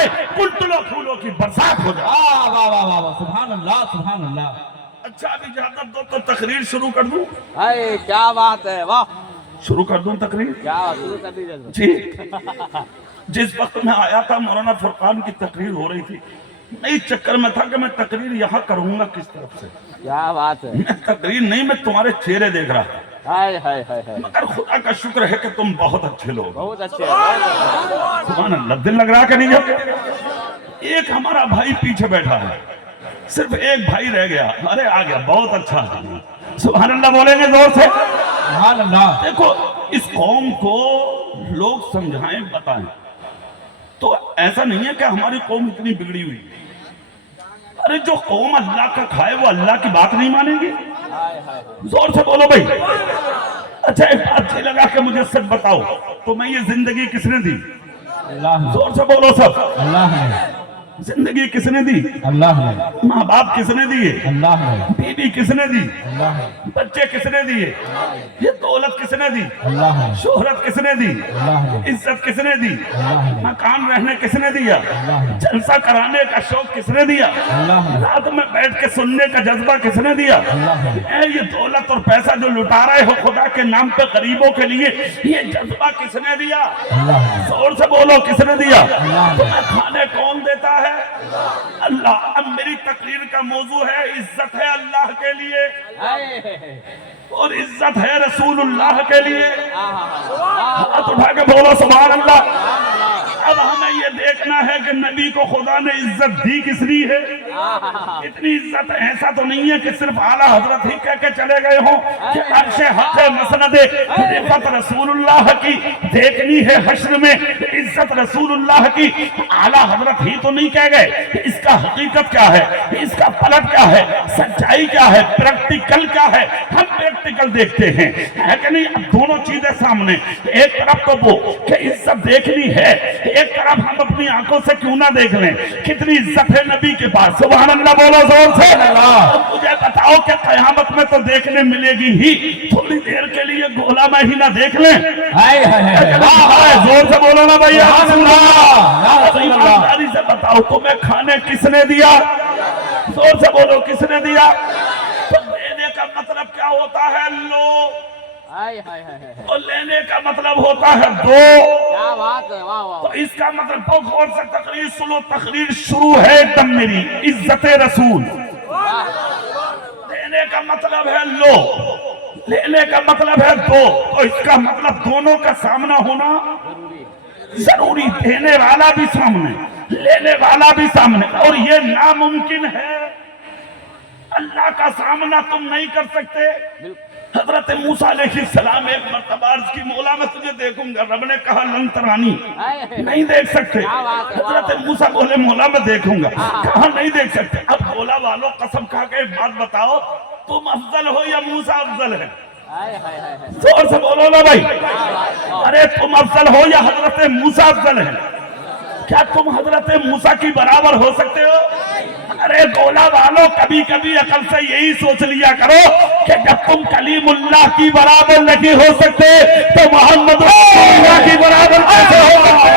سے کنٹلوں پھولوں کی برسات ہو جائے. واہ واہ واہ واہ، سبحان اللہ سبحان اللہ. اچھا اب اجازت دو تو تقریر شروع کر دوں. اے کیا بات ہے، واہ شروع کر دوں تقریر. کیا شروع کر دیجیے. جی جس وقت میں آیا تھا مولانا فرقان کی تقریر ہو رہی تھی، میں اس چکر میں تھا کہ میں تقریر یہاں کروں گا کس طرف سے. کیا بات ہے. میں تقریر نہیں، میں تمہارے چہرے دیکھ رہا تھا. ہائے ہائے ہائے ہائے، مگر خدا کا شکر ہے کہ تم بہت اچھے لوگ. بہت اچھے ہیں. سبحان اللہ. دل لگ رہا کہ نہیں ہے؟ ایک ہمارا بھائی پیچھے بیٹھا ہے، صرف ایک بھائی رہ گیا. ارے آ گیا، بہت اچھا. سبحان اللہ بولیں گے زور سے. سبحان اللہ. دیکھو اس قوم کو لوگ سمجھائیں بتائیں تو ایسا نہیں ہے کہ ہماری قوم اتنی بگڑی ہوئی. ارے جو قوم اللہ کا کھائے وہ اللہ کی بات نہیں مانے گی. زور سے بولو بھائی. اچھا ایک بات یہ لگا کہ مجھے سچ بتاؤ تو میں یہ زندگی کس نے دی؟ اللہ. زور سے بولو سب. اللہ ہے. زندگی کس نے دی؟ اللہ ہے. ماں باپ کس نے دیے؟ اللہ ہے. بیوی کس نے دی؟ اللہ ہے. بچے کس نے دیے؟ یہ دولت کس نے دی؟ اللہ ہے. شہرت کس نے دی؟ اللہ ہے. عزت کس نے دی؟ اللہ ہے. مکان رہنے کس نے دیا؟ اللہ ہے. جلسہ کرانے کا شوق کس نے دیا؟ اللہ ہے. رات میں بیٹھ کے سننے کا جذبہ کس نے دیا؟ اللہ ہے. اے یہ دولت اور پیسہ جو لٹا رہے ہو خدا کے نام پہ غریبوں کے لیے، یہ جذبہ کس نے دیا؟ اللہ ہے. زور سے بولو کس نے دیا؟ اللہ. تمہیں کھانے کون دیتا ہے؟ اللہ. اب میری تقریر کا موضوع ہے عزت ہے اللہ کے لیے اور عزت ہے رسول اللہ کے لیے. ہاتھ اٹھا کے بولو سبحان اللہ. اب ہمیں یہ دیکھنا ہے کہ نبی کو خدا نے عزت دی کس لیے ہے. اتنی عزت ایسا تو نہیں ہے کہ صرف اعلیٰ حضرت ہی کہہ کے چلے گئے ہوں کہ عرش حق مسند رفعت رسول اللہ کی دیکھنی ہے حشر میں. عزت رسول اللہ کی اعلیٰ حضرت ہی تو نہیں کہہ گئے. اس کا حقیقت کیا ہے، اس کا پلٹ کیا ہے، سچائی کیا ہے، پریکٹیکل کیا ہے. ہم پریکٹیکل دیکھتے ہیں ہے کہ نہیں. اب دونوں چیزیں سامنے. ایک طرف تو وہ کہ عزت دیکھنی ہے، ایک طرف ہم اپنی آنکھوں سے کیوں نہ دیکھ لیں کتنی عزت ہے نبی کے پاس. سبحان اللہ بولو زور سے. اب مجھے بتاؤ کہ قیامت میں تو دیکھنے ملے گی ہی، تھوڑی دیر کے لیے گولا میں ہی نہ دیکھ لیں. زور سے بولو نا بھائی. ایمانداری سے بتاؤ تمہیں کھانے کس نے دیا؟ زور سے بولو کس نے دیا؟ تو دینے کا مطلب کیا ہوتا ہے؟ لو. اور لینے کا مطلب ہوتا ہے دو. کیا بات ہے. واہ واہ. تو اس کا مطلب بہت غور سے تقریر سنو. تقریر شروع ہے ایک دم میری عزت رسول. دینے کا مطلب ہے لو، لینے کا مطلب ہے دو. تو اس کا مطلب دونوں کا سامنا ہونا ضروری. دینے والا بھی سامنے، لینے والا بھی سامنے. اور یہ ناممکن ہے. اللہ کا سامنا تم نہیں کر سکتے. حضرت موسیٰ علیہ السلام ایک مرتبہ عرض کی مولا میں تجھے دیکھوں گا. رب نے کہا لن ترانی، نہیں دیکھ سکتے. حضرت موسیٰ بولے مولا میں دیکھوں گا. کہا نہیں دیکھ سکتے. اب مولا والوں قسم کھا کے ایک بات بتاؤ، تم افضل ہو یا موسیٰ افضل ہے؟ زور سے بولو نا بھائی. ارے تم افضل ہو یا حضرت موسیٰ افضل ہے؟ کیا تم حضرت موسیٰ کی برابر ہو سکتے ہو؟ ارے گولا والوں کبھی کبھی عقل سے یہی سوچ لیا کرو کہ جب تم کلیم اللہ کی برابر نہیں ہو سکتے تو محمد رسول اللہ کی برابر کیسے ہو سکتے؟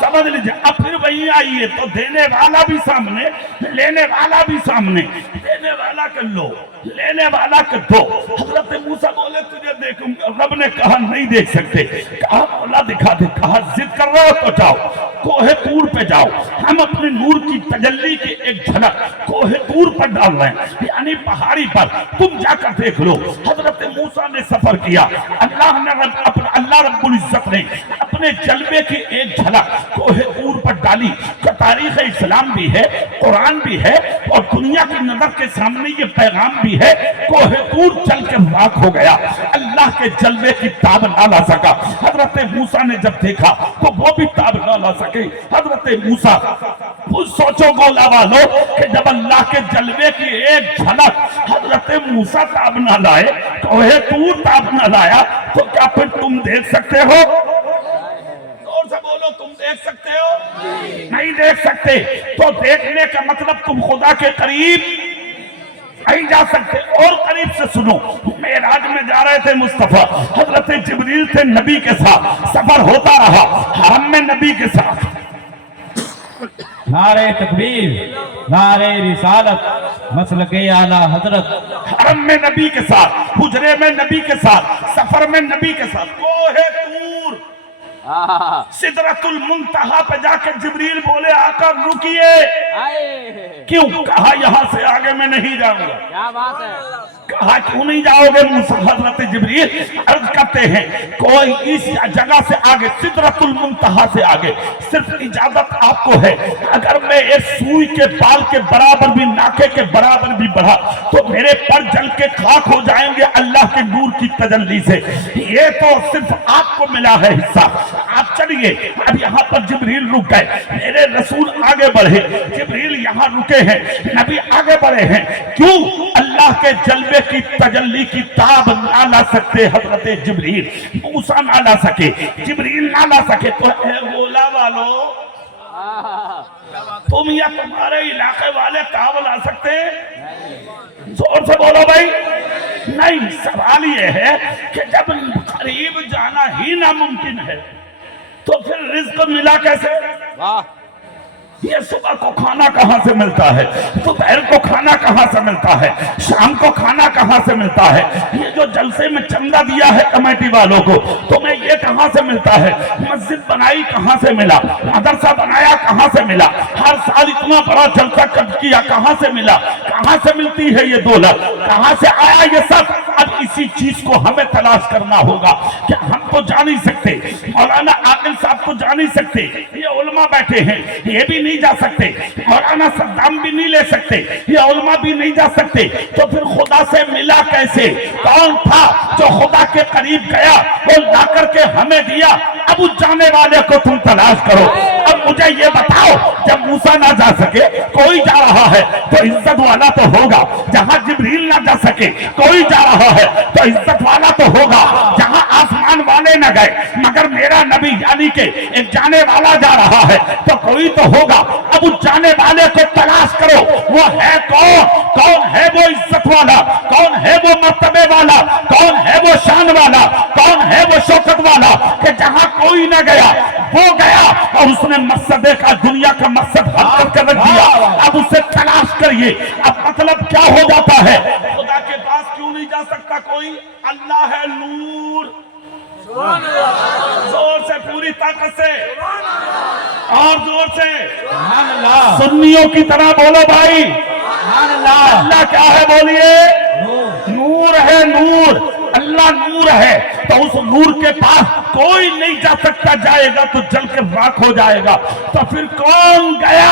سمجھ لیجئے. اب پھر وہی آئیے تو دینے والا بھی سامنے، لینے والا بھی سامنے. دینے والا کر لو، لینے والا کر دو. حضرت موسیٰ بولے تجھے دیکھوں گا. رب نے کہا نہیں دیکھ سکتے. کہا مولا دکھا دے. کہا ضد کر رہے ہو تو جاؤ کوہ طور پہ جاؤ. ہم اپنے نور کی تجلی کی ایک جھلک کوہ طور پر ڈال رہے ہیں، یعنی پہاڑی پر. تم جا کر دیکھ لو. حضرت موسیٰ نے سفر کیا. اللہ رب العزت نے اپنے جلوے کی ایک جھلک کوہ طور پر ڈالی. جو تاریخ اسلام بھی ہے، قرآن بھی ہے اور دنیا کی نظر کے سامنے یہ پیغام بھی ہے. کوہ طور چل کے راکھ ہو گیا. اللہ کے جلوے کی تاب نہ لا سکا. حضرت موسیٰ نے جب دیکھا تو وہ بھی تاب نہ لا سکے. حضرت موسیٰ سوچو گولا والو کہ جب اللہ کے جلوے کی ایک جھلک حضرت موسیٰ تاب نہ لائے، کوہ طور تاب نہ لایا، تو کیا پھر تم دیکھ سکتے ہو؟ زور سے بولو تم دیکھ سکتے ہو؟ نہیں دیکھ سکتے. تو دیکھنے کا مطلب تم خدا کے قریب نہیں جا سکتے. اور قریب سے سنو. معراج میں جا رہے تھے مصطفیٰ، حضرت جبریل تھے نبی کے ساتھ. سفر ہوتا رہا حرم میں نبی کے ساتھ. नारे तकबीर, नारे रिसालत, मसलके आला हजरत। हरम में नबी के साथ, हुजरे में नबी के साथ, सफर में नबी के साथ, कोहे तूर सिदरतुल मुंतहा पे जाके जिब्रील बोले आका रुकिए। क्यों? कहा यहाँ से आगे मैं नहीं जाऊंगा। क्या बात है? कहा क्यों नहीं जाओगे? मूसा हजरत जिब्रील अर्ज करते हैं कोई इस जगह से आगे, सिदरतुल मुंतहा से आगे सिर्फ इजाजत आपको है। अगर मैं एक सुई के बाल के बराबर भी, नाके के बराबर भी बढ़ा तो मेरे पर जल के खाक हो जाएंगे अल्लाह के नूर की तजल्ली से। ये तो सिर्फ आपको मिला है हिस्सा। आप चलिए। अब यहाँ पर जिब्रील रुक गए, मेरे रसूल आगे बढ़े, जिब्रील यहाँ रुके हैं, नबी आगे बढ़े हैं। क्यों? अल्लाह के जलवे की तजल्ली की ताब ना ला सकते हजरत जिब्रील, मूसा ना ला सके, जिब्रील ना ला सके तो ए गोला वालो तुम या तुम्हारे इलाके वाले ताब ला सकते? जोर से बोलो भाई। नहीं, सवाल ये है कि जब करीब जाना ही नामुमकिन है तो फिर रिज्क मिला कैसे? वाह, ये सुबह को खाना कहां से मिलता है, दोपहर को खाना कहां से मिलता है, शाम को खाना कहां से मिलता है? ये जो जलसे में चंदा दिया है कमेटी वालों को, तुम्हें ये कहां से मिलता है? मस्जिद बनाई कहां से मिला? मदरसा बनाया कहां से मिला? हर साल इतना बड़ा जलसा किया कहां से मिला? कहां से मिलती है ये दौलत? कहां से आया ये सब? अब इसी चीज को हमें तलाश करना होगा कि हम तो जा नहीं सकते, मौलाना आकिल साहब तो जा नहीं सकते, ये उलमा बैठे हैं ये भी नहीं जा सकते, मौलाना सद्दाम भी नहीं ले सकते, ये उलमा भी नहीं जा सकते, तो फिर खुदा से मिला कैसे? कौन था जो खुदा के करीब गया, वो ला करके हमें दिया? अब उस जाने वाले को तुम तलाश करो। अब मुझे ये बताओ, जब मूसा ना जा सके कोई जा रहा है तो इज्जत वाला तो होगा, जहां जिब्रील ना जा सके कोई जा रहा है तो इज्जत वाला तो होगा, जहां आसमान वाले न गए मगर मेरा नबी यानी के एक जाने वाला जा रहा है तो कोई तो होगा। अब उस जाने वाले को तलाश करो, वो है कौन? कौन है वो इज्जत वाला? कौन है वो मर्तबे वाला? कौन है वो शान वाला? कौन है वो शौकत वाला कि जहां कोई न गया वो गया और उसने मकसद का, दुनिया का मकसद हल करके रख दिया। अब उसे तलाश करिए। अब मतलब क्या हो जाता है? खुदा के पास क्यों नहीं जा सकता कोई? अल्लाह है नूर। जोर से, पूरी ताकत से और जोर से सुन्नियों की तरह बोलो भाई। अल्लाह क्या है? बोलिए। नूर है, नूर। अल्लाह नूर है तो उस नूर के पास कोई नहीं जा सकता, जाएगा तो जल के राख हो जाएगा। तो फिर कौन गया?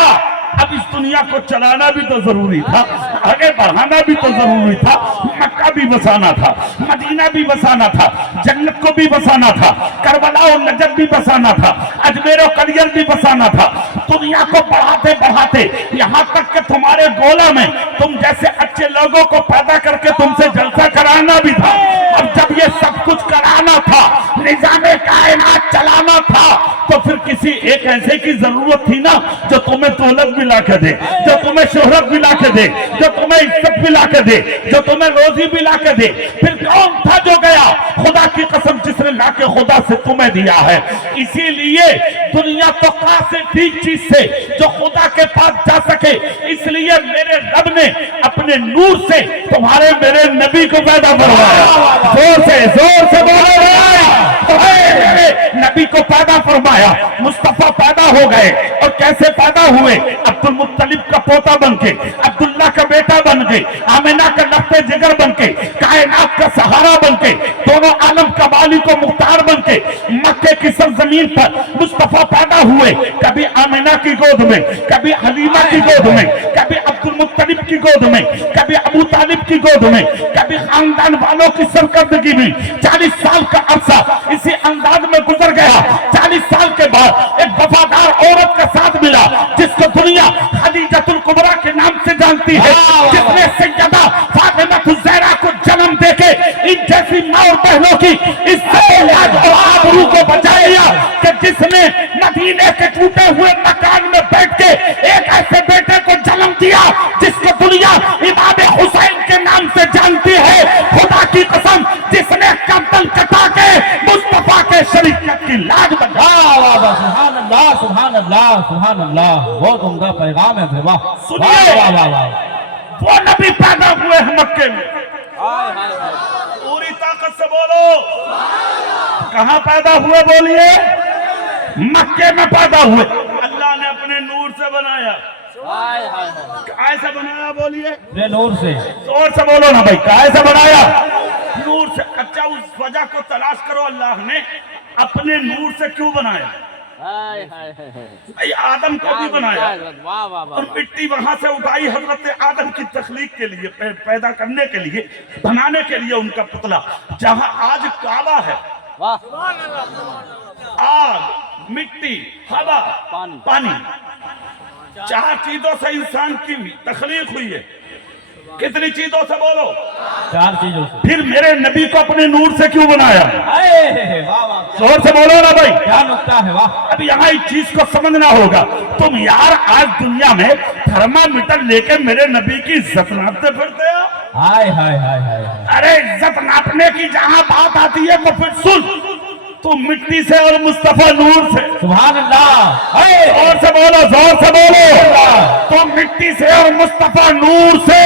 अब इस दुनिया को चलाना भी तो जरूरी था, आगे बढ़ाना भी तो जरूरी था। मक्का भी बसाना था, मदीना भी बसाना था, जन्नत को भी बसाना था, करबला और नजफ भी बसाना था, अजमेर और कलियर भी बसाना था। दुनिया को बढ़ाते बढ़ाते यहाँ तक कि तुम्हारे गोला में तुम जैसे अच्छे लोगों को पैदा करके तुमसे जलसा कराना भी था। अब जब ये सब कुछ कराना था, निजामे कायनात चलाना था, तो फिर किसी एक ऐसे की जरूरत थी ना जो तुम्हें दौलत भी ला के दे, जो तुम्हें शोहरत भी ला के दे, जो तुम्हें इज्जत भी ला के दे, जो तुम्हें रोजी भी ला के दे। फिर कौन था जो गया? खुदा की कसम जिसने ला के खुदा से तुम्हें दिया है। इसीलिए दुनिया तो से ठीक चीज से जो खुदा के पास जा सके, इसलिए मेरे रब ने अपने नूर से तुम्हारे मेरे नबी को पैदा फरमाया। जोर से बोलो भाई। मेरे नबी को पैदा फरमाया, मुस्तफा पैदा हो गए। और कैसे पैदा हुए? अब्दुल मुत्तलिब का पोता बन के, अब्दुल्ला का बेटा बन के, आमिना का लफ्ते जिगर बन के, कायनात का सहारा बन के, दोनों आलम का वाली को मुख्तार बन के मक्के की सरजमीन पर मुस्तफा पैदा हुए। कभी आमिना की गोद में, कभी हलीमा की गोद में, कभी अब्दुल मुत्तलिब की गोद में, कभी अबू तालिब की गोद में, कभी खानदान वालों की सरकर्दगी में। 40 साल का अरसा इसी अंदाज में गुजर गया। 40 साल के बाद एक वफादार औरत का साथ मिला जिसको दुनिया खदीजतुल कुबरा के नाम से जानती है, जिसने सैयदा फातिमा ज़हरा को जन्म देके इन जैसी माँ और बहनों की इज्जत और आबरू को बचा लिया, कि जिसने मदीने के टूटे हुए मकान में बैठ के एक ऐसे बेटे को जन्म दिया जिसको दुनिया इमाम हुसैन के नाम से जानती है। खुदा की कसम, जिसने गर्दन कटा के मुस्तफा के शरीयत की लाज बचा। सुभान अल्लाह, बहुत उम्दा पैगाम है। वाह सुनिए। वाह वाह वाह। वो नबी पैदा हुए हैं मक्के में, हाय हाय हाय। पूरी ताकत से बोलो, कहां पैदा हुए बोलिए? मक्के में पैदा हुए। अल्लाह ने अपने नूर से बनाया। हाय हाय हाय। काय से बनाया बोलिए? अपने नूर से। जोर से बोलो ना भाई, काय से बनाया? नूर से। अच्छा, उस वजह को तलाश करो, अल्लाह ने अपने नूर से क्यों बनाया? हाय हाय हाय। भाई आदम को भी बनाया वाह वाह वाह। और मिट्टी वहां से उठाई हजरत आदम की तखलीक के लिए, पैदा करने के लिए, बनाने के लिए उनका पुतला। जहां आज काबा है, वाह। आग, मिट्टी, हवा, पानी, 4 चीजों से इंसान की तखलीक हुई है। कितनी चीजों से बोलो? 4 चीजों से। फिर मेरे नबी को अपने नूर से क्यों बनाया? वाह वाह। जोर से बोलो ना भाई। क्या नुक्ता है, वाह। अब यहाँ इस चीज को समझना होगा। तुम यार आज दुनिया में थर्मामीटर लेके मेरे नबी की इज्जत नापते फिरते हो। हाय हाय हाय हाय। अरे इज्जत नापने की जहाँ बात आती है तो फिर सुन, तू मिट्टी से और मुस्तफा नूर से। सुभान अल्लाह। जोर से बोलो, जोर से बोलो। तो मिट्टी से और मुस्तफा नूर से,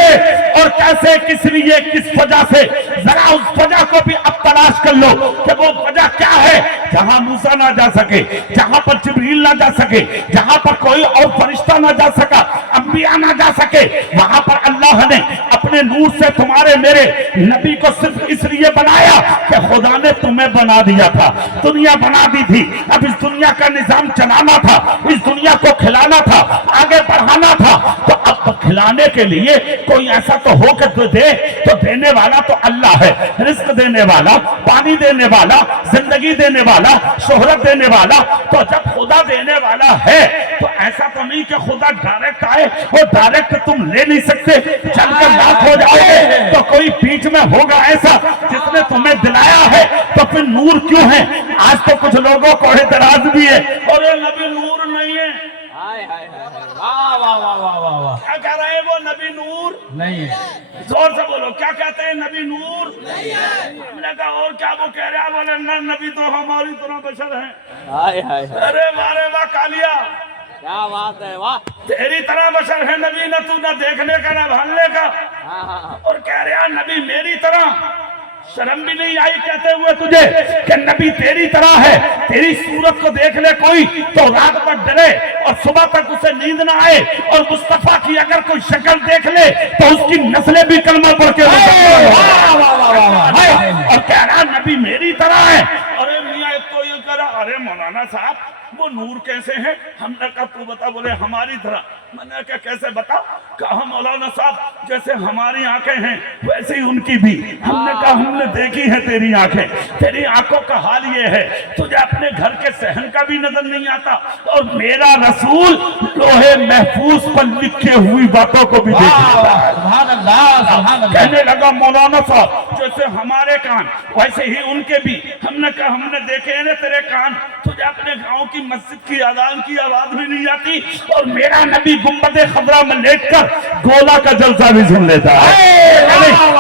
और कैसे, किस लिए, किस वजह से, जरा उस वजह को भी अब तलाश कर लो कि वो वजह क्या है। जहां मूसा ना जा सके, जहां पर जिब्रील ना जा सके, जहां पर कोई और फरिश्ता ना जा सका, अंबिया ना जा सके, वहां पर अल्लाह ने अपने नूर से तुम्हारे मेरे नबी को सिर्फ इसलिए बनाया कि खुदा ने तुम्हें बना दिया था, दुनिया बना दी थी। अब इस दुनिया का निजाम चलाना था, इस दुनिया को खिलाना था, आगे बढ़ाना था। तो अब खिलाने के लिए कोई ऐसा तो हो के तो दे, तो देने वाला तो अल्लाह है। रिस्क देने वाला, पानी देने वाला, जिंदगी देने वाला, शोहरत देने वाला। तो जब खुदा देने वाला है तो ऐसा तो नहीं कि खुदा डायरेक्ट आए और डायरेक्ट तुम ले नहीं सकते, चलकर लाख हो जाओगे। तो कोई बीच में होगा ऐसा जिसने तुम्हें दिलाया है, तो फिर नूर क्यों है? आज तो कुछ लोगों को एतराज भी है, और ये नबी नूर नहीं है। हाय हाय हाय। वाह वाह वाह वाह वाह वाह। क्या कह रहे हैं वो? नबी नूर नहीं है। जोर से बोलो, क्या कहते हैं? नबी नूर नहीं है। हमने कहा और क्या वो कह रहा है? बोले ना, नबी तो हमारी तरह बशर है। हाय हाय हाय। अरे मारे वाह कालिया, क्या बात है, वाह। तेरी तरह बशर है नबी, न तू न देखने का न भालने का। हाँ हाँ। और कह रहा नबी मेरी तरह। शर्म भी नहीं आई कहते हुए तुझे कि नबी तेरी तरह है? तेरी सूरत को देख ले कोई तो रात भर डरे और सुबह तक उसे नींद ना आए, और मुस्तफा की अगर कोई शक्ल देख ले तो उसकी नस्लें भी कलमा पढ़ के। और कह रहा नबी मेरी तरह है। अरे मियाँ एक तो ये कह रहा, अरे मौलाना साहब वो नूर कैसे हैं? हमने कहा तू बता। बोले हमारी तरह। मैंने कहा कैसे बता? कहा मौलाना साहब जैसे हमारी आंखें हैं वैसे ही उनकी भी। हमने कहा हमने देखी है तेरी आंखें, तेरी आंखों का हाल ये है तुझे अपने घर के सहन का भी नजर नहीं आता, और मेरा रसूल लोहे महफूज पर लिखे हुई बातों को भी देख लेता है। सुभान अल्लाह, सुभान अल्लाह। कहने लगा मौलाना साहब जैसे हमारे कान वैसे ही उनके भी। हमने कहा हमने देखे हैं ना तेरे कान, तुझे अपने गांव की मस्जिद की अजान की आवाज भी नहीं आती, और मेरा नबी गुंबद खदरा में लेटकर गोला का जलसा भी सुन लेता है।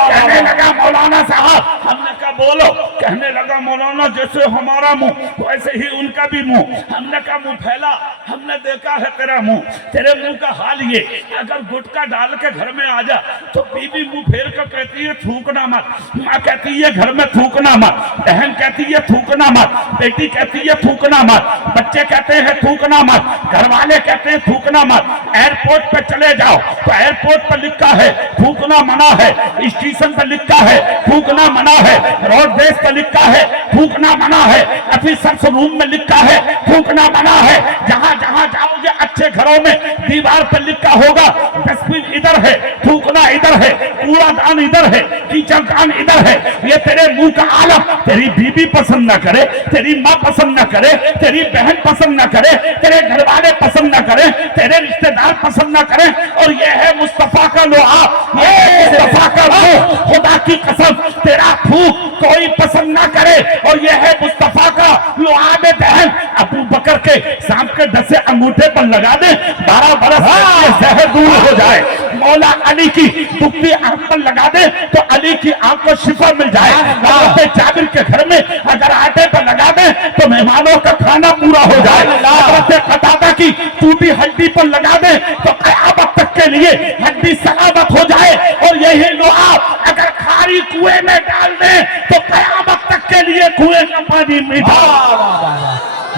कहने लगा मौलाना साहब, हमने कहा बोलो। कहने लगा मौलाना जैसे हमारा मुंह वैसे ही उनका भी मुंह। हमने कहा मुंह फैला, हमने देखा है तेरा मुंह, तेरे मुंह का हाल ये, अगर गुटखा डाल के घर में आ जा तो बीबी मुंह फेर कर कहती है थूकना मत, माँ कहती है घर में थूकना मत, बहन कहती है थूकना मत, बेटी कहती है थूकना मत, बच्चे कहते हैं थूकना मत, घर वाले कहते हैं थूकना मत। एयरपोर्ट पे चले जाओ तो एयरपोर्ट पर लिखा है थूकना मना है, स्टेशन पर लिखा है थूकना मना है, रोड बेस पर लिखा है थूकना मना है, ऑफिसर्स रूम में लिखा है थूकना मना है। जहां जहां जाओगे अच्छे घरों में दीवार पर लिखा होगा डस्टबिन इधर है, थूकना इधर है, कूड़ादान इधर है, कीचड़दान इधर है। ये तेरे मुंह का आलम तेरी बीबी पसंद न करे, तेरी माँ पसंद न करे, तेरी बहन पसंद न करे, तेरे घर वाले पसंद न करे, तेरे रिश्तेदार पसंद न करे, और ये है मुस्तफा का लोहा, ये है मुस्तफा का मुंह। खुदा की कसम तेरा थूक कोई पसंद न करे, और ये है मुस्तफा का लोहा में दहन। अबू बकर के सांप के डसे अंगूठे पर लगा दे, 12 बरस ये जहर दूर हो जाए। मौला अली की दुखती आंख पर लगा दे तो अली की आंख को शिफा मिल जाए। हज़रत जाबिर के घर में अगर आटे पर लगा दे तो मेहमानों का खाना पूरा हो जाए। हज़रत कतादा की टूटी हड्डी पर लगा दे तो क़यामत तक के लिए हड्डी सलामत हो जाए, और यही लोहा अगर खारी कुएं में डाल दे तो क़यामत तक के लिए कुएं का पानी मीठा।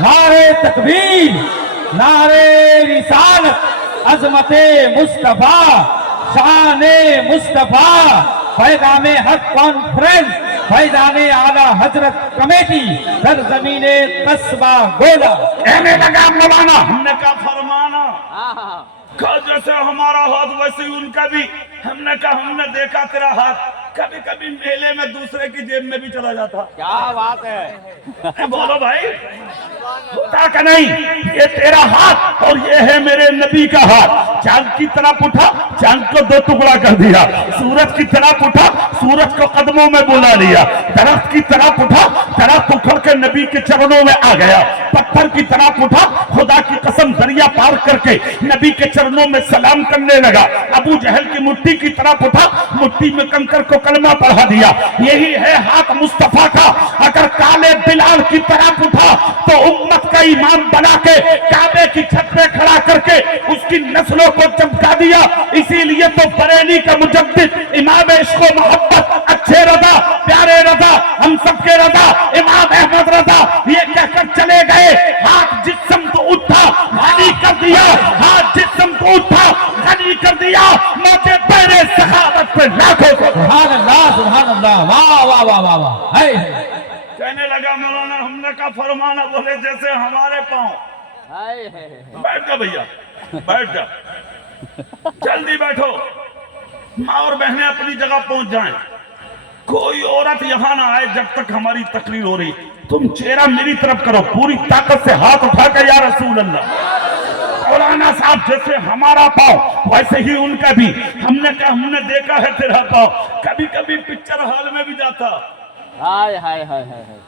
नारे तकबीर, नारे रिसालत, अजमते मुस्तफा, शाने मुस्तफा, पैगामे हक कॉन्फ्रेंस, फैजाने आला हजरत कमेटी, सरजमीने कस्बा गोला। कहने लगा मौलाना, हमने कहा फरमाना, कहा जैसे हमारा हाथ वैसे ही उनका भी। हमने कहा हमने देखा तेरा हाथ कभी कभी मेले में दूसरे की जेब में भी चला जाता। क्या बात है, बोलो भाई, होता का नहीं, ये तेरा हाथ और ये है मेरे नबी का हाथ। चांद की तरफ उठा, चांद को दो टुकड़ा कर दिया, सूरज की तरफ उठा, सूरज को कदमों में बुला लिया, दरख्त की तरफ उठा, दरख्त उखड़ के नबी के चरणों में आ गया, पत्थर की तरफ उठा, खुदा की कसम दरिया पार करके नबी के चरणों में सलाम करने लगा। अबू जहल की मुट्ठी की तरफ उठा, मुट्ठी में कंकर को कलमा पढ़ा दिया। यही है हाथ मुस्तफा का। अगर काले बिलाल की तरफ उठा तो उम्मत का इमाम बना के काबे की छत पे खड़ा करके उसकी नस्लों को चमका दिया। इसीलिए तो बरेली का मुजद्दिद इमाम इश्क व मोहब्बत, अच्छे रजा, प्यारे रजा, हम सबके रजा, इमाम अहमद रजा, ये कहकर चले गए, हाथ जिस्म तो उठा गनी कर दिया, हाथ जिस्म तो उठा गनी कर दिया। मौके पैरे सखावत पे लाखों को सुभान अल्लाह, वाह वाह वाह वाह वाह। है कहने लगा मौलाना, हमने कहा फरमाना। बोले जैसे हमारे पांव। बैठ जा भैया, बैठ जा, जल्दी बैठो, माँ और बहनें अपनी जगह पहुंच जाएं। कोई औरत यहाँ ना आए जब तक हमारी तकरीर हो रही। तुम चेहरा मेरी तरफ करो, पूरी ताकत से हाथ उठा के या रसूल अल्लाह। मौलाना साहब जैसे हमारा पाँव वैसे ही उनका भी। हमने कहा हमने देखा है तेरा पाँव, कभी कभी पिक्चर हॉल में भी जाता हाय हाय हाय हाय हाय,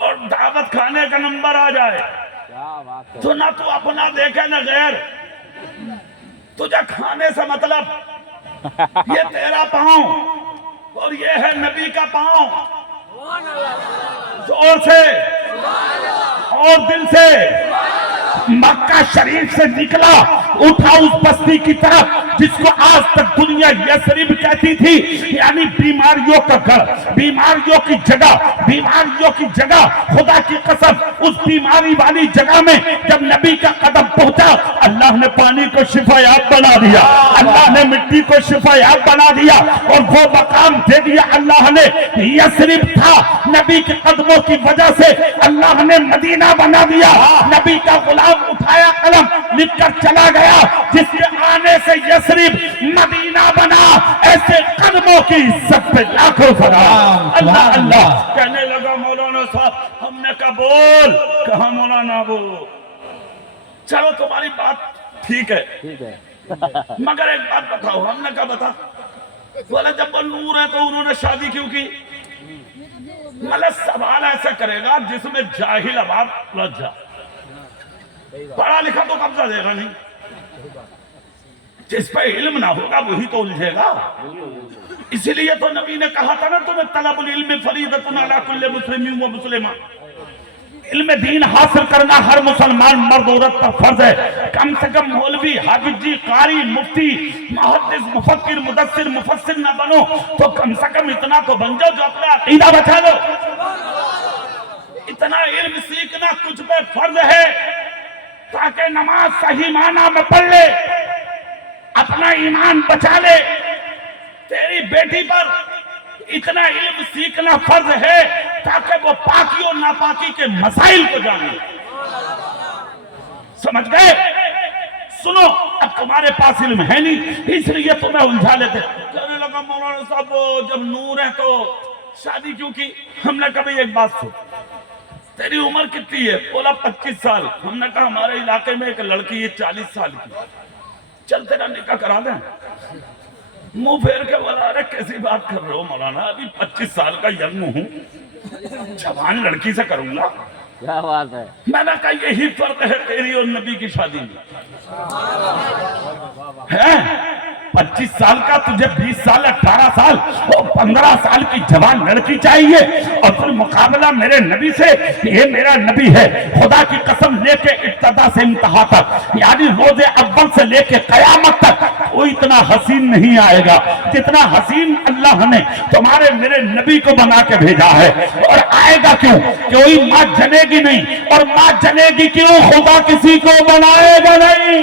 और दावत खाने का नंबर आ जाए क्या बात है। तो ना तू अपना देखे ना गैर, तुझे खाने से मतलब। ये तेरा पाँव और ये है नबी का पाँव। जोर से और दिल से मक्का शरीफ से निकला, उठा उस बस्ती की तरफ जिसको आज तक दुनिया यसरिब कहती थी, यानी बीमारियों का घर, बीमारियों की जगह, बीमारियों की जगह। खुदा की कसम, उस बीमारी वाली जगह में जब नबी का कदम पहुंचा, अल्लाह ने पानी को शिफायाब बना दिया, अल्लाह ने मिट्टी को शिफायाब बना दिया, और वो मकाम दे दिया अल्लाह ने। यसरिब था, नबी के कदमों की वजह से अल्लाह ने मदीना बना दिया। नबी का गुलाम उठाया कलम, लिखकर चला गया, जिसके आने से यसरिब मदीना बना। ऐसे कदमों की इज्जत पे लाखों सलाम। अल्लाह अल्लाह। कहने लगा मौलाना साहब, हमने कहा बोल। कहा मौलाना बोलो, चलो तुम्हारी बात ठीक है, ठीक है, मगर एक बात बताओ। हमने कहा बता। बोला जब वो नूर है तो उन्होंने शादी क्यों की? मतलब सवाल ऐसा करेगा जिसमें जाहिल अवाम लज जा, पढ़ा लिखा तो कब्जा देगा नहीं, जिस पे इल्म ना होगा वही तो उलझेगा। इसीलिए तो नबी ने कहा था ना, तुम्हें तलबुल इल्म फरीदतुन अला कुल्li मुस्लिमिन व मुस्लिमा। इल्म दीन हासिल करना हर मुसलमान मर्द औरत पर फर्ज है। कम से कम मौलवी, हाफिजी, कारी, मुफ्ती, मुहद्दिस, मुफक्किर, मुदस्सिर, मुफस्सिर ना बनो तो कम से कम इतना तो बन जाओ जो अपना अकीदा बचा लो। इतना इल्म सीखना तुझ पे फर्ज है ताकि नमाज सही माना में पढ़ ले, अपना ईमान बचा ले। तेरी बेटी पर इतना इल्म सीखना फर्ज है ताकि वो पाकी और नापाकी के मसाइल को जाने। समझ गए? सुनो, अब तुम्हारे पास इल्म है नहीं, इसलिए तुम्हें उलझा लेते। कहने लगा मौलाना साहब, जब नूर है तो शादी क्यों की? हमने कभी एक बात सुन, तेरी उम्र कितनी है? बोला 25 साल। हमने कहा हमारे इलाके में एक लड़की है 40 साल की, चल तेरा निकाह करा दें। मुंह फेर के बोला, अरे कैसी बात कर रहे हो मौलाना, अभी 25 साल का यंग हूँ, जवान लड़की से करूंगा? क्या बात है। मैंने कहा यही फर्क है तेरी और नबी की शादी में है। 25 साल का, तुझे 20 साल 18 साल और 15 साल की जवान लड़की चाहिए, और फिर मुकाबला मेरे नबी से। ये मेरा नबी है, खुदा की कसम, लेके इब्तिदा से इंतहा तक, यानी रोजे अव्वल से लेके कयामत तक कोई इतना हसीन नहीं आएगा जितना हसीन अल्लाह ने तुम्हारे मेरे नबी को बना के भेजा है। और आएगा क्यों? कोई माँ जनेगी नहीं, और माँ जनेगी क्यों? खुदा किसी को बनाएगा नहीं।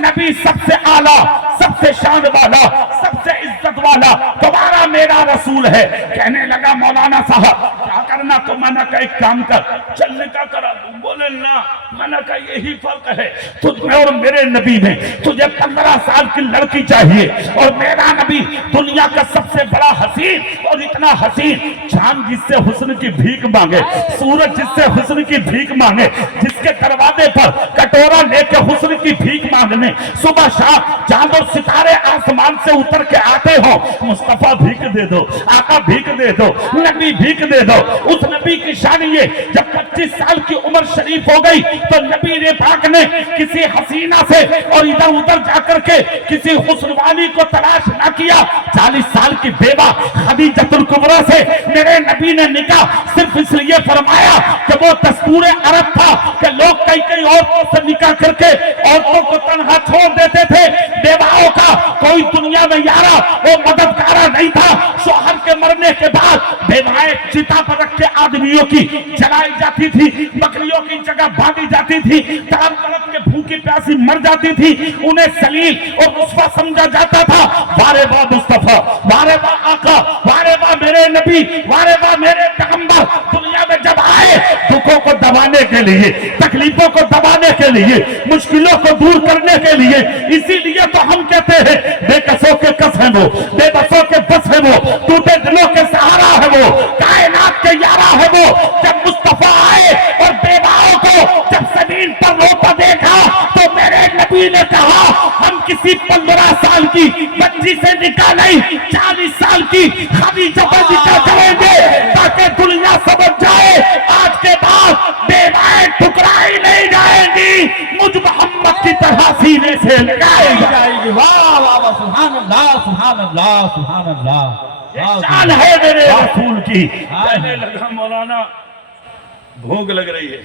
नबी सबसे आला, सबसे शान वाला, सबसे इज्जत वाला तुम्हारा मेरा रसूल है। कहने लगा मौलाना साहब क्या करना? तो मैंने कहा एक काम कर, चलने का करा दूं। बोले ना, मैंने कहा यही फर्क है तुझमें और मेरे नबी में। तुझे 15 साल की लड़की चाहिए, और मेरा नबी दुनिया का सबसे बड़ा हसीन, और इतना हसीन, चांद जिससे हुस्न की भीख मांगे, सूरज जिससे हुस्न की भीख मांगे, जिसके दरवाजे पर कटोरा लेके हुस्न की भीख मांगने सुबह शाम चांद और सितारे आसमान से उतर के आते हो, मुस्तफा भीख दे दो, आका भीख दे दो, नबी भीख दे दो। उस नबी की शान ये, जब 25 साल की उम्र शरीफ हो गई तो नबी ने पाक ने किसी हसीना से और इधर उधर जाकर के किसी हुस्न वाली को तलाश ना किया। 40 साल की बेवा खदीजतुल कुबरा से मेरे नबी ने निकाह सिर्फ इसलिए फरमाया कि वो दस्तूर अरब था कि लोग कई कई औरतों से निकाह करके औरतों को तन्हा छोड़ देते थे। बेवाओं का कोई दुनिया में यारा वो मददगारा नहीं था। शौहर के मरने के बाद बेवाएं चिता पर रख के आदमियों की जलाई जाती थी, बकरियों की जगह बांधी जाती थी, तड़प तड़प के भूखी प्यासी मर जाती थी। उन्हें सलील और रुस्वा समझा जाता था। वारे वाह मुस्तफा, वारे वाह आका, वारे वाह मेरे नबी, वारे वाह मेरे पैगंबर दुनिया में जब आए दुखों को दबाने के लिए, तकलीफों को दबाने के लिए, मुश्किलों को दूर करने के लिए। इसीलिए तो हम कहते हैं बेकसों के कस है वो, बेबसों के बस है वो, टूटे दिलों के सहारा है वो, कायनात के यारा है वो। जब मुस्तफा आए और बेवाओं को जब जमीन पर रोता देखा तो मेरे नबी ने कहा हम किसी 15 साल की बच्ची से निकाह नहीं, 40 साल की खदीजा से निकाह करेंगे ताकि दुनिया समझ जाए आज के बाद बेवाएं ठुकराई नहीं जाएंगी, मुझ मोहम्मद की तरह सीने से लगाई जाएगी। वाह वाह वाह, सुभान अल्लाह, सुभान अल्लाह, सुभान अल्लाह। शान है मेरे रसूल की। कहने लगा मौलाना भूख लग रही है।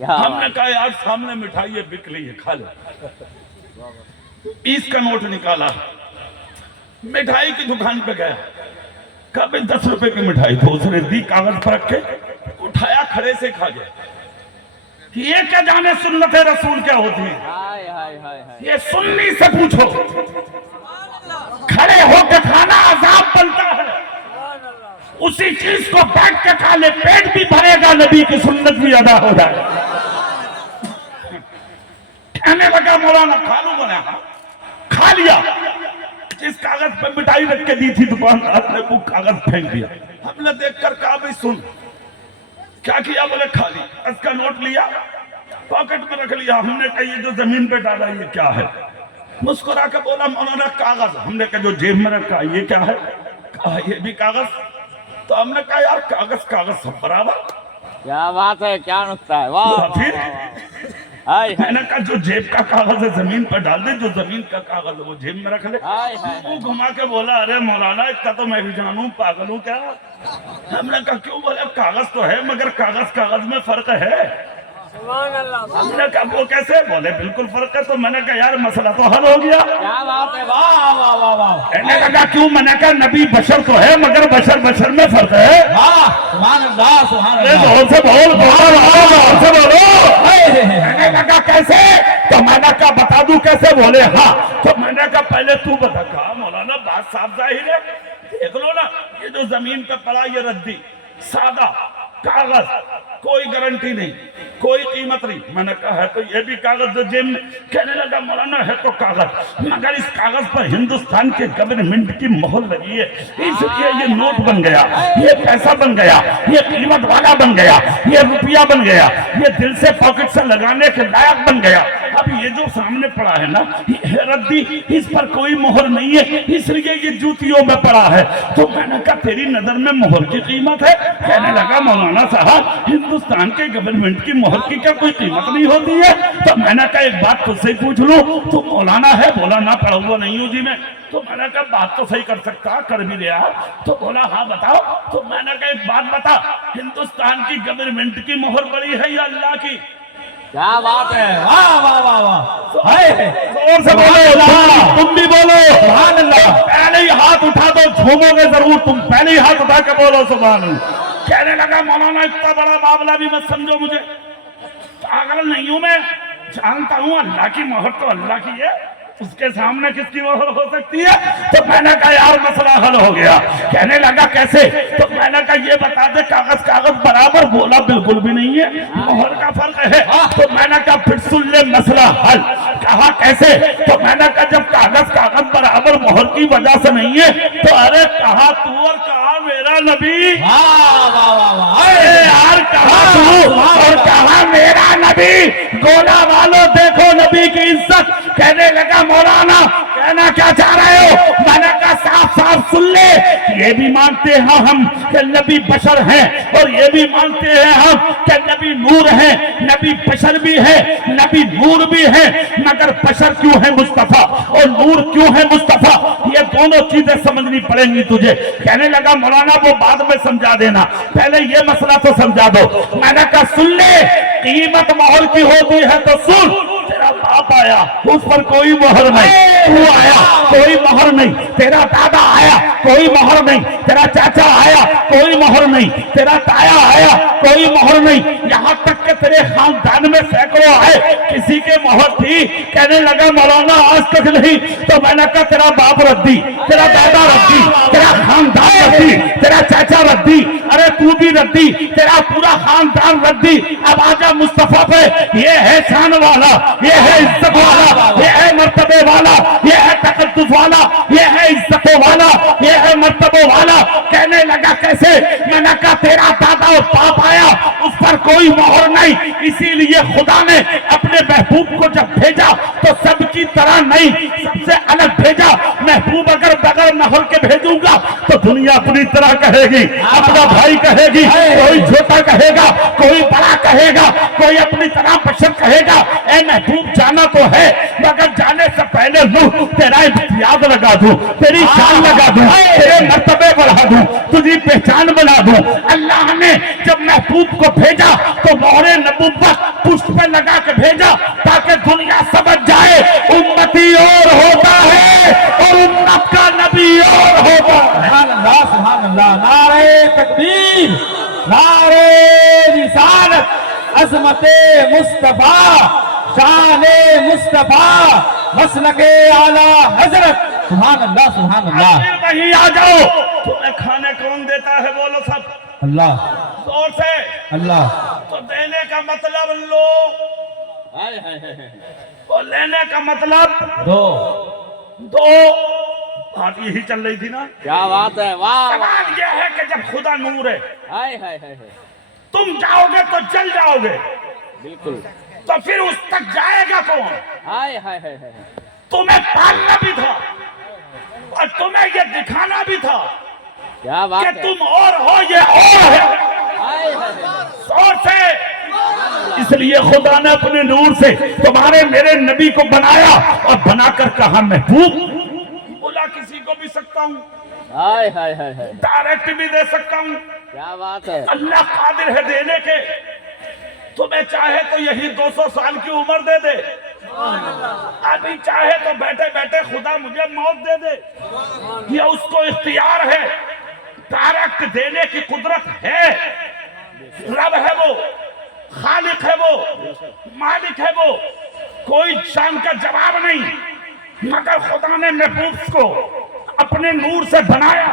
हमने कहा यार सामने मिठाई है, बिक रही है, खा ले। 20 का नोट निकाला, मिठाई की दुकान पे गया, कहा भाई 10 रुपए की मिठाई। तो उसने दी, कागज पर रख के उठाया, खड़े से खा गया। ये क्या जाने सुन्नत रसूल क्या होती है? हाय हाय हाय हाय। ये सुन्नी से पूछो। खड़े होकर खाना अजाब बनता है, उसी चीज को बैठ के खा ले, पेट भी भरेगा, नबी की सुन्नत भी अदा हो जाए। कहने लगा मौलाना खा लूं? बना खा लिया। जिस कागज पे मिठाई रख के दी थी दुकानदार ने वो कागज फेंक दिया। हमने देखकर कहा भाई सुन क्या किया? बोले खा ली। इसका नोट लिया, पॉकेट में रख लिया। हमने कहा ये जो जमीन पे डाला ये क्या है? मुस्कुरा के बोला मौलाना कागज। हमने कहा जो जेब में रखा ये क्या है? कहा ये भी कागज। तो हमने कहा यार कागज कागज सब बराबर। क्या बात है, क्या नुक्ता है, वाह। फिर हाय हाय मैंने कहा जो जेब का कागज है जमीन पर डाल दे, जो जमीन का कागज है वो जेब में रख ले। हाय हाय। वो घुमा के बोला अरे मौलाना इतना तो मैं भी जानूं, पागल हूं क्या? हमने कहा क्यों? बोले कागज तो है मगर कागज कागज में फर्क है। हमने कहा वो कैसे? बोले बिल्कुल फर्क है। तो मैंने कहा यार मसला तो हल हो गया। क्या बात है, वाह वाह वाह वाह वाह। कहने लगा क्यों? मैंने कहा नबी बशर तो है मगर बशर बशर में फर्क है। वाह, सुभान अल्लाह, सुभान अरे अल्लाह। बहुत से बोल, बहुत से बोलो। कहने लगा कैसे? तो मैंने कहा बता दूं कैसे? बोले हाँ। तो मैंने कहा पहले तू बता। कहा मौलाना बात साफ जाहिर है, देख लो ना ये जो जमीन पे पड़ा ये रद्दी सादा कागज, कोई गारंटी नहीं, कोई कीमत नहीं। मैंने कहा है तो ये भी कागज जो जेब में। कहने लगा मौलाना है तो कागज मगर इस कागज पर हिंदुस्तान के गवर्नमेंट की मोहर लगी है, इसलिए ये नोट बन गया, ये पैसा बन गया, ये कीमत वाला बन गया, ये रुपया बन गया, ये दिल से पॉकेट से लगाने के लायक बन गया। اب یہ جو سامنے پڑا ہے نا یہ ردی، اس پر کوئی مہر نہیں ہے، اس لیے یہ جوتیوں میں پڑا ہے۔ تو میں نے کہا تیری نظر میں مہر کی قیمت ہے؟ کہنے لگا مولانا صاحب ہندوستان کے گورنمنٹ کی مہر کی کیا کوئی قیمت نہیں ہوتی ہے؟ تو میں نے کہا ایک بات تجھ سے پوچھ لوں، تو مولانا ہے؟ بولا نہ پڑھا ہوا نہیں ہوں جی میں۔ تو میں نے کہا بات تو صحیح کر سکتا، کر بھی لیا۔ تو بولا ہاں بتاؤ۔ تو میں نے کہا ایک بات بتا، ہندوستان کی گورنمنٹ کی مہر بڑی ہے یا اللہ کی؟ کیا بات ہے، واہ واہ واہ واہ، ہائے زور سے بولو، تم بھی بولو سبحان اللہ۔ پہلے ہی ہاتھ اٹھا دو، جھومو گے ضرور تم، پہلے ہی ہاتھ اٹھا کے بولو سبحان اللہ۔ کہنے لگا مولانا اتنا بڑا معاملہ بھی مت سمجھو مجھے، پاگل نہیں ہوں میں، جانتا ہوں اللہ کی مہر تو اللہ کی ہے، اس کے سامنے کس کی مہر ہو سکتی ہے؟ تو میں نے کہا یار مسئلہ حل ہو گیا۔ کہنے لگا کیسے؟ تو میں نے کہا یہ بتا دے کاغذ برابر، بولا بالکل بھی نہیں ہے، مہر کا فرق ہے۔ تو میں نے کہا پھر سن لے مسئلہ حل۔ کہا کیسے؟ تو میں نے کہا جب کاغذ برابر مہر کی وجہ سے نہیں ہے تو ارے کہا تو اور کہا میرا نبی، یار کہا تو اور کہا میرا نبی، گولا والو دیکھو نبی کی عزت۔ کہنے لگا مولانا کہنا کیا چاہ رہے ہو؟ میں نے کہا صاف صاف سن لے، یہ بھی مانتے ہیں ہم کہ نبی بشر ہیں، اور یہ بھی مانتے ہیں ہم کہ نبی نور ہیں، نبی بشر بھی ہے، نبی نور بھی ہے، مگر بشر کیوں ہے مصطفیٰ اور نور کیوں ہے مصطفیٰ، یہ دونوں چیزیں سمجھنی پڑیں گی تجھے۔ کہنے لگا مولانا وہ بعد میں سمجھا دینا، پہلے یہ مسئلہ تو سمجھا دو۔ میں نے کہا سن لے، قیمت مہر کی ہوتی ہے تو سن، تیرا باپ آیا اس پر کوئی مہر نہیں، تو آیا کوئی مہر نہیں، تیرا دادا آیا کوئی مہر نہیں، تیرا چاچا آیا کوئی مہر نہیں، تیرا تایا آیا کوئی مہر نہیں، یہاں تک کہ تیرے خاندان میں سینکڑوں آئے کسی کے مہر تھی؟ کہنے لگا مولانا آج تک نہیں۔ تو میں نے کہا تیرا باپ ردی، تیرا دادا ردی، تیرا خاندان ردی، تیرا چاچا ردی، ارے تو بھی ردی، تیرا پورا خاندان ردی۔ اب آجا مصطفیٰ پہ، یہ ہے شان والا، یہ ہے عزت والا، یہ ہے مرتبے والا، یہ ہے تقدس والا، یہ ہے عزت والا، یہ ہے مرتبے والا۔ کہنے لگا کیسے؟ میں نے کہا تیرا دادا اور باپ آیا اس پر کوئی مہر نہیں، اسی لیے خدا نے اپنے محبوب کو جب بھیجا تو سب کی طرح نہیں، سب سے الگ بھیجا۔ محبوب اگر بغیر مہر کے بھیجوں گا تو دنیا اپنی طرح کہے گی، اپنا بھائی کہے گی، کوئی چھوٹا کہے گا، کوئی بڑا کہے گا، کوئی اپنی طرح بشر کہے گا۔ اے محبوب جانا تو ہے مگر جانے سے پہلے تیرا امتیاز لگا دوں، تیری شان لگا دوں، تیرے مرتبے بڑھا دوں، تجھے پہچان بنا دوں۔ اللہ نے جب محبوب کو بھیجا تو مہر نبوت پشت پہ لگا کے بھیجا تاکہ دنیا سمجھ جائے امتی اور ہوتا ہے اور امت کا نبی اور ہوتا ہے۔ سبحان اللہ سبحان اللہ، نعرہ تکبیر، نعرہ رسالت، عظمت مصطفیٰ، شان مصطفیٰ، مسلک اعلیٰ حضرت، سبحان اللہ سبحان اللہ۔ پھر وہیں آ جاؤ، تمہیں کھانے کون دیتا ہے بولو سب اللہ زور سے۔ اللہ، تو دینے کا مطلب لو، اور لینے کا مطلب دو، دو۔ بات یہی چل رہی تھی نا؟ کیا بات ہے، واہ سوال یہ ہے کہ جب خدا نور ہے، ہائے ہائے ہائے، تم جاؤ گے تو جل جاؤ گے، بالکل، تو پھر اس تک جائے گا کون؟ ہائے ہائے ہائے، تمہیں پالنا بھی تھا اور تمہیں یہ دکھانا بھی تھا کیا بات کہ ہے، تم اور ہو، یہ اور ہے۔ ہائے ہائے، زور سے۔ اس لیے خدا نے اپنے نور سے تمہارے میرے نبی کو بنایا اور بنا کر کہا محبوب، بولا کسی کو بھی سکتا ہوں، ہائے ہائے ہائے، ڈائریکٹ بھی دے سکتا ہوں، کیا بات ہے، اللہ قادر ہے دینے کے۔ تمہیں چاہے تو یہی 200 سال کی عمر دے دے، ابھی چاہے تو بیٹھے بیٹھے خدا مجھے موت دے دے، یہ اس کو اختیار ہے، ڈائریکٹ دینے کی قدرت ہے۔ رب ہے وہ، خالق ہے وہ، مالک ہے وہ، کوئی شان کا جواب نہیں، مگر خدا نے محبوب کو اپنے نور سے بنایا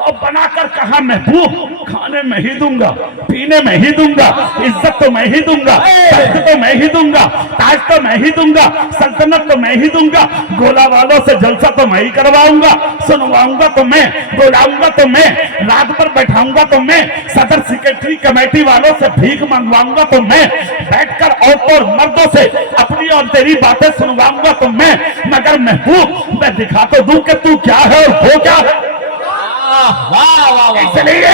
اور بنا کر کہا محبوب کھانے میں ہی دوں گا، پینے میں ہی دوں گا، عزت تو میں ہی دوں گا، تخت تو میں ہی دوں گا، تاج تو میں ہی دوں گا، سلطنت تو میں ہی دوں گا، گولا والوں سے جلسہ تو میں ہی کرواؤں گا، سنواؤں گا تو میں، بلاؤں گا تو میں، رات پر بیٹھاؤں گا تو میں، صدر سیکریٹری کمیٹی والوں سے بھیک منگواؤں گا تو میں، بیٹھ کر عورتوں اور مردوں سے اپنی اور تیری باتیں سنواؤں گا تو میں، مگر محبوب میں دکھا تو دوں کہ تو کیا ہے اور وہ کیا ہے۔ اس لیے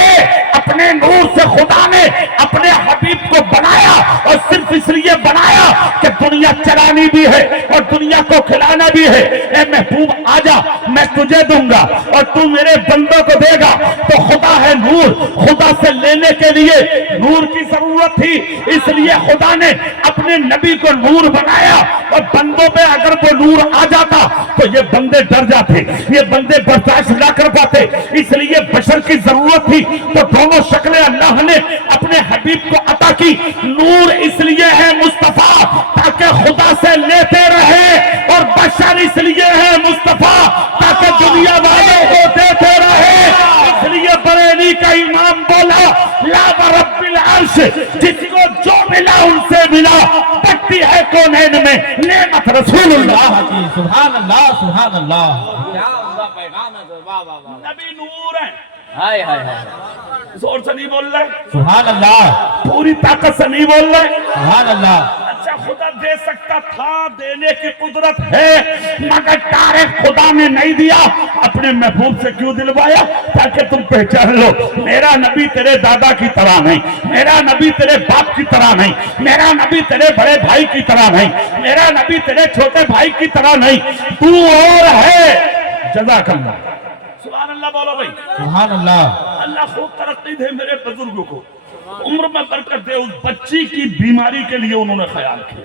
اپنے نور سے خدا نے اپنے حبیب کو بنایا، اور صرف اس لیے بنایا کہ دنیا چلانی بھی ہے اور دنیا کو کھلانا بھی ہے۔ اے محبوب آجا، میں تجھے دوں گا اور تو میرے بندوں کو دے گا۔ تو خدا ہے نور، خدا سے لینے کے لیے نور کی ضرورت تھی، اس لیے خدا نے اپنے نبی کو نور بنایا، اور بندوں پہ اگر وہ نور آ جاتا تو یہ بندے ڈر جاتے، یہ بندے برداشت نہ کر پاتے۔ اس لیے بشر کی ضرورت تھی تو دونوں شکلیں اللہ نے اپنے حبیب کو عطا کی۔ نور اس لیے ہے مصطفیٰ تاکہ خدا سے لیتے رہے، اور بشر اس لیے ہے مصطفیٰ تاکہ دنیا والوں کو دیتے رہے۔ اس لیے بریلی کا امام بولا لا ورب العرش، جس کو جو ملا ان سے ملا، بٹتی ہے کونین میں نعمت رسول اللہ کی۔ سبحان اللہ سبحان اللہ۔ کیا عمدہ پیغام ہے، واہ واہ واہ، نبی نور ہے۔ ہائے ہائے ہائے، زور سے نہیں بول رہے، سبحان اللہ پوری طاقت سے نہیں بول رہے۔ سبحان اللہ۔ اچھا خدا دے سکتا تھا، دینے کی قدرت ہے، مگر ڈائریکٹ خدا نے نہیں دیا، اپنے محبوب سے کیوں دلوایا؟ تاکہ تم پہچان لو میرا نبی تیرے دادا کی طرح نہیں، میرا نبی تیرے باپ کی طرح نہیں، میرا نبی تیرے بڑے بھائی کی طرح نہیں، میرا نبی تیرے چھوٹے بھائی کی طرح نہیں، تو اور ہے۔ جزاک اللہ، سبحان اللہ بولو بھائی، سبحان اللہ۔ اللہ خوب ترقی دے میرے بزرگوں کو، عمر میں برکت دے۔ اس بچی کی بیماری کے لیے انہوں نے خیال کیا،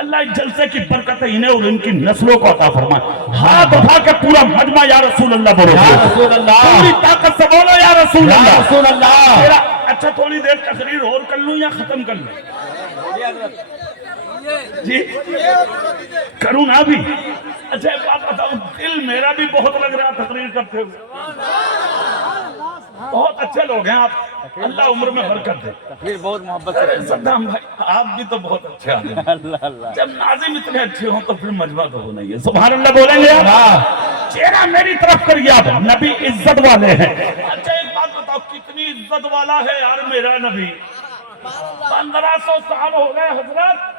اللہ اس جلسے کی برکتیں انہیں اور ان کی نسلوں کو عطا فرمائے۔ ہاتھ اٹھا کے پورا مجمع یا رسول اللہ بولو، یا رسول اللہ، پوری طاقت سے بولو یا رسول یا اللہ۔ رسول اللہ۔ میرا اچھا تھوڑی دیر تقریر اور کر لوں یا ختم کر لوں؟ جی کروں نا بھی؟ اچھا ایک بات بتاؤں، دل میرا بھی بہت لگ رہا تقریر کرتے ہوئے، بہت اچھے لوگ ہیں آپ، اللہ عمر میں برکت دے۔ تقریر بہت محبت سے، صدام بھائی آپ بھی تو بہت اچھے آدمی ہیں، اللہ اللہ، جب ناظم اتنے اچھے ہوں تو پھر مجمع تو ہونا ہی ہے۔ سبحان اللہ بولیں گے آپ؟ چہرہ میری طرف کر یاد، نبی عزت والے ہیں۔ اچھا ایک بات بتاؤ، کتنی عزت والا ہے یار میرا نبی؟ 1500 سال ہو گئے حضرت،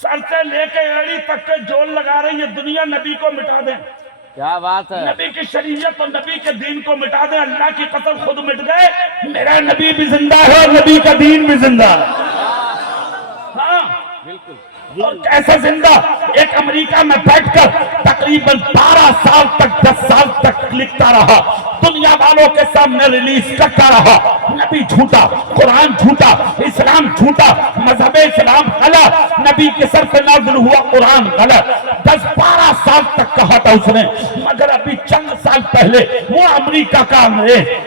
سر سے لے کے ایڑی تک کے جول لگا رہی ہے دنیا، نبی کو مٹا دیں، کیا بات ہے، نبی کی شریعت اور نبی کے دین کو مٹا دیں، اللہ کی قسم خود مٹ گئے، میرا نبی بھی زندہ ہے اور نبی کا دین بھی زندہ ہے۔ ہاں بالکل، اور کیسے زندہ؟ ایک امریکہ میں بیٹھ کر تقریباً 12 سال تک 10 سال تک لکھتا رہا، دنیا والوں کے سامنے ریلیز کرتا رہا، نبی جھوٹا، قرآن جھوٹا، اسلام جھوٹا، مذہب اسلام غلط، نبی کے سر پہ نازل ہوا قرآن غلط، 10-12 سال تک کہا تھا اس نے، مگر ابھی چند سال پہلے وہ امریکہ کا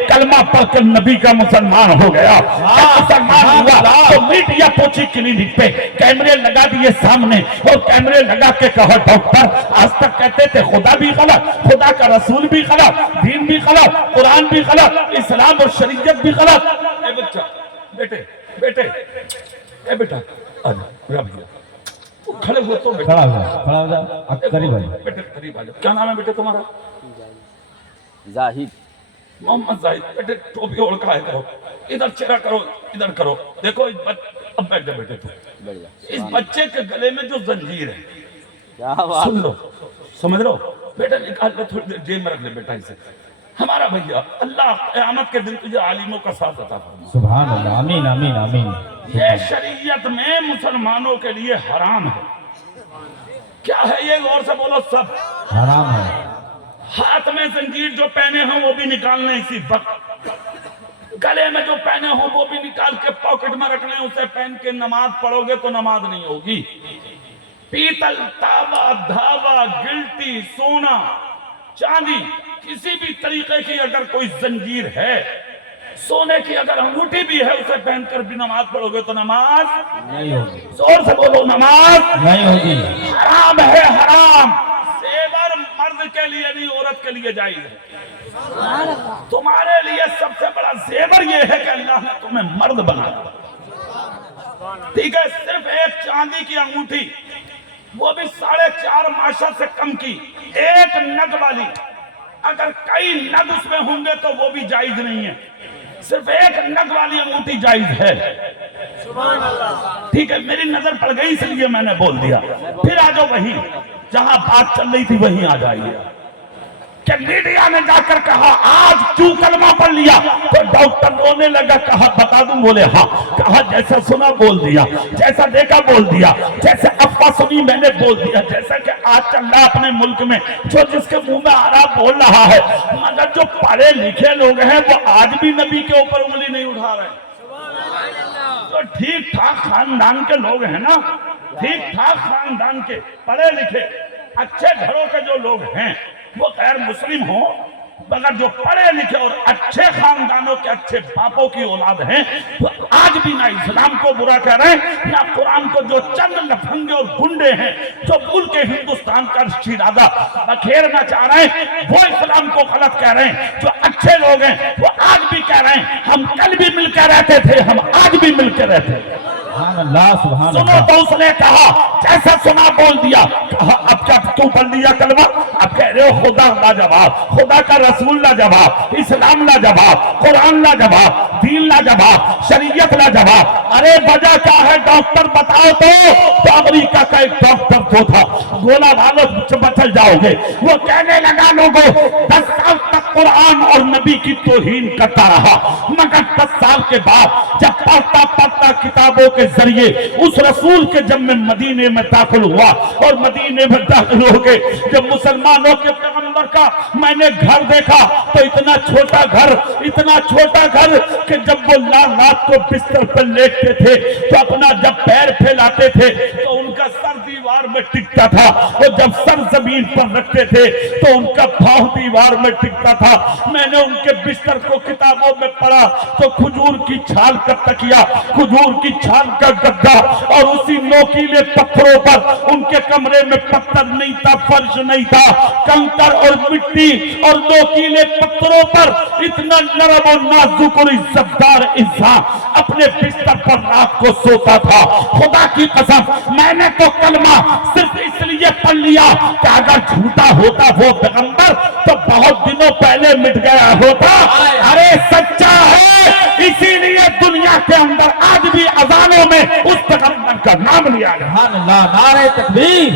کلمہ پڑھ کر نبی کا مسلمان ہو گیا۔ مسلمان ہوا تو میڈیا پہنچی کلینک پہ، کیمرے لگا دیے سامنے، اور کیمرے لگا کے کہا ڈاکٹر آج تک کہتے تھے خدا بھی غلط، خدا کا رسول بھی غلط، دین بھی غلط، قرآن بھی غلط، اسلام اور شریعت بھی غلط۔ اے بچہ، بیٹے بیٹے، اے بیٹا آجا میرا بھیا، کھڑے ہوئے تو بیٹا، کھڑا ہو جا، قریب آ جا۔ بیٹے قریب آجا، کیا نام ہے بیٹے تمہارا؟ زاہد، محمد زاہد۔ بیٹے ٹوپی اوڑھ کے آئے کرو، ادھر چہرہ کرو، ادھر کرو، دیکھو اب بیٹھ جا بیٹے تو، بڑھ جا، اس بچے کے گلے میں جو زنجیر ہے کیا بات، سن لو، سمجھ لو، بیٹا نکال لو، تھوڑی دیر جیب میں رکھ لے بیٹا اسے، ہمارا بھیا اللہ قیامت کے دن تجھے عالموں کا ساتھ عطا فرمائے۔ سبحان اللہ، آمین آمین آمین۔ یہ شریعت میں مسلمانوں کے لیے حرام ہے، کیا ہے یہ؟ غور سے بولو سب۔ حرام ہے۔ ہاتھ میں زنجیر جو پہنے ہوں وہ بھی نکالنے اسی وقت، گلے میں جو پہنے ہوں وہ بھی نکال کے پاکٹ میں رکھ لیں، اسے پہن کے نماز پڑھو گے تو نماز نہیں ہوگی۔ پیتل، تانبا، دھاوا، گلٹی، سونا، چاندی، کسی بھی طریقے کی اگر کوئی زنجیر ہے، سونے کی اگر انگوٹھی بھی ہے، اسے پہن کر بھی نماز پڑھو گے تو نماز نہیں ہوگی، زور سے بولو، نماز نہیں ہوگی۔ حرام ہے، حرام۔ زیور مرد کے کے لیے نہیں عورت کے لیے جائز ہے. تمہارے لیے سب سے بڑا زیور یہ ہے کہ اللہ نے تمہیں مرد بنایا. ٹھیک ہے, صرف ایک چاندی کی انگوٹھی, وہ بھی 4.5 ماشا سے کم کی, ایک نگ والی. اگر کئی نگ اس میں ہوں گے تو وہ بھی جائز نہیں ہے, صرف ایک نگ والی انگوٹھی جائز ہے. ٹھیک ہے, میری نظر پڑ گئی اس لیے میں نے بول دیا. پھر آ جاؤ وہیں جہاں بات چل رہی تھی, وہیں آ جائیے. کہ میڈیا نے جا کر کہا آج کیوں کلمہ پڑھ لیا, تو ڈاکٹر رونے لگا. کہا بتا دوں, بولے ہاں. کہا جیسا سنا بول دیا, جیسا دیکھا بول دیا, جیسے افواہ سنی میں نے بول دیا, جیسا کہ آج چل رہا اپنے ملک میں, جو جس کے منہ میں آ رہا بول رہا ہے. مگر جو پڑھے لکھے لوگ ہیں وہ آج بھی نبی کے اوپر انگلی نہیں اٹھا رہے. تو ٹھیک ٹھاک خاندان کے لوگ ہیں نا, ٹھیک ٹھاک خاندان کے پڑھے لکھے اچھے گھروں کے جو لوگ ہیں, وہ غیر مسلم ہوں مگر جو پڑھے لکھے اور اچھے خاندانوں کے اچھے باپوں کی اولاد ہیں, وہ آج بھی نہ اسلام کو برا کہہ رہے ہیں نہ قرآن کو. جو چند لفنگے اور گنڈے ہیں جو ملک ہندوستان کا شیرازہ بکھیرنا چاہ رہے ہیں, وہ اسلام کو غلط کہہ رہے ہیں. جو اچھے لوگ ہیں وہ آج بھی کہہ رہے ہیں ہم کل بھی مل کے رہتے تھے, ہم آج بھی مل کے رہتے ہیں. سبحان اللہ, سبحان سنو اللہ. تو اس نے کہا جیسا سنا بول دیا. کہا اب کیا کیوں پڑھ لیا کلمہ؟ اب کہہ رہے ہو خدا لاجواب, خدا کا رسول لاجواب, اسلام لاجواب, قرآن لاجواب, دین لاجواب, شریعت لاجواب. ارے وجہ کیا ہے ڈاکٹر بتاؤ تو امریکہ کا ایک ڈاکٹر جو تھا, گولا والوں بچل جاؤ گے, وہ کہنے لگا لوگوں 10 سال تک قرآن اور نبی کی توہین کرتا رہا, مگر 10 سال کے بعد جب پڑھتا کتابوں کے ذریعے اس رسول کے جب میں مدینے میں داخل ہوا اور مدینے میں داخل ہو کے جب مسلمانوں کے پیغمبر کا میں نے گھر دیکھا تو اتنا چھوٹا گھر کہ جب وہ رات کو بستر پر لیٹتے تھے تو اپنا جب پیر پھیلاتے تھے تو ان کا سر دیوار میں ٹکتا تھا, اور جب سر زمین پر رکھتے تھے تو ان کا پاؤں دیوار میں ٹکتا تھا. میں نے ان کے بستر کو کتابوں میں پڑھا تو کھجور کی چھال کا تکیا, کھجور کی چھال کا گدا, اور اسی نوکیلے پتھروں پر ان کے کمرے میں پتھر نہیں تھا, فرش نہیں تھا, کنکر اور مٹی اور نوکیلے پتھروں پر اتنا نرم اور نازک اور عزتدار انسان اپنے بستر پر رات کو سوتا تھا. خدا کی قسم میں نے تو کلمہ صرف اس لیے پڑھ لیا کہ اگر جھوٹا ہوتا وہ پیغمبر تو بہت دنوں پہلے مٹ گیا ہوتا. ارے سچا ہے, اسی لیے دنیا کے اندر آج بھی اذانوں میں اس پیغمبر کا نام لیا گیا. سبحان اللہ, نعرہ تکبیر.